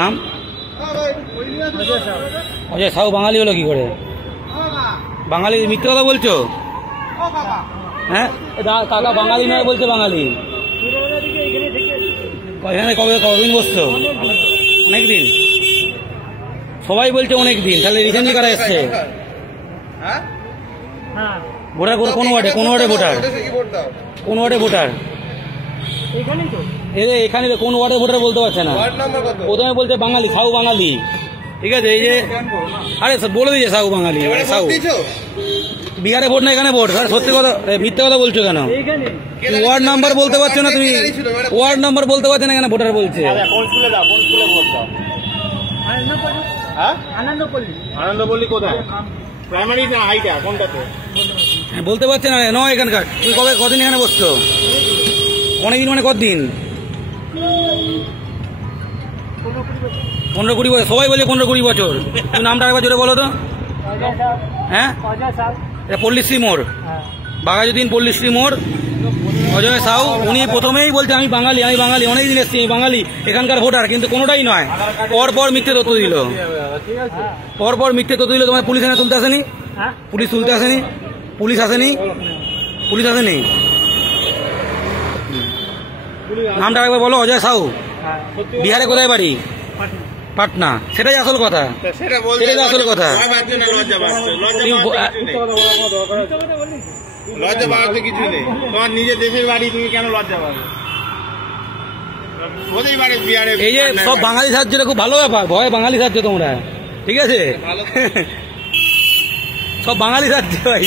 নাম অজয় সাউ। বাঙালি হলো কি করে? বাঙালি মিথ্যে কথা বলছো? হ্যাঁ কাকা বাঙালি নয় বলছে বাঙালি। এখানে কতদিন বসছো? অনেকদিন। সবাই বলছে অনেকদিন। তাহলে রিসেন্টলি কারা এসছে? ভোটার কোন ওয়ার্ডে? কোন ওয়ার্ডে ভোটার? কোন ওয়ার্ডে ভোটার? এখানে কোন ওয়ার্ডে ভোটার বলতে পারছে না। প্রথমে বলছে বাঙালি, সাউ বাঙালি। ঠিক আছে, এই যে আরে বলে দিয়েছে সাউ বাঙালি। সাউ বিহারে ভোট না, এখানে ভোট। সত্যি কথা, মিথ্যা কথা বলছো কেন? ওয়ার্ড নাম্বার বলতে পারছো না তুমি? ওয়ার্ড নাম্বার বলতে পারছো না, এখানে ভোটার বলছে। আনন্দপল্লী কোথায়? প্রাইমারি না হাইটা কোনটাতে? বলতে পারছে না নয় এখানকার। তুমি কদিন এখানে বসছো? অনেকদিন মানে কতদিন? 15-20 বছর। সবাই বলে 15-20 বছর। তুমি নামটা একবার জোরে বলো তো। হ্যাঁ, পল্লীশ্রী মোড়, বাঘাযতীন পল্লীশ্রী মোড়। অজয় সাউ উনি প্রথমেই বলছে আমি বাঙালি, আমি বাঙালি, অনেকদিন এসছি, আমি বাঙালি, এখানকার ভোটার। কিন্তু কোনোটাই নয়। পরপর মিথ্যে তথ্য দিল, পরপর মিথ্যে তথ্য দিল। তোমার পুলিশ এখানে তুলতে আসেনি? পুলিশ তুলতে আসেনি? পুলিশ আসেনি? পুলিশ আসেনি? নামটা একবার বলো। অজয় সাউ। বিহারে কোথায় বাড়ি? পাটনা। সেটাই আসল কথা, সেটাই আসল কথা। লজ্জা পাওয়ার তো কিছু নেই। তোমার নিজের দেশের বাড়ি, তুমি কেন লজ্জা পাবে? এই যে সব বাঙালি সাহায্য খুব ভালো ব্যাপার। ভয় বাঙালি সাহায্য তোমরা, ঠিক আছে? সব বাঙালি সাহায্য ভাই।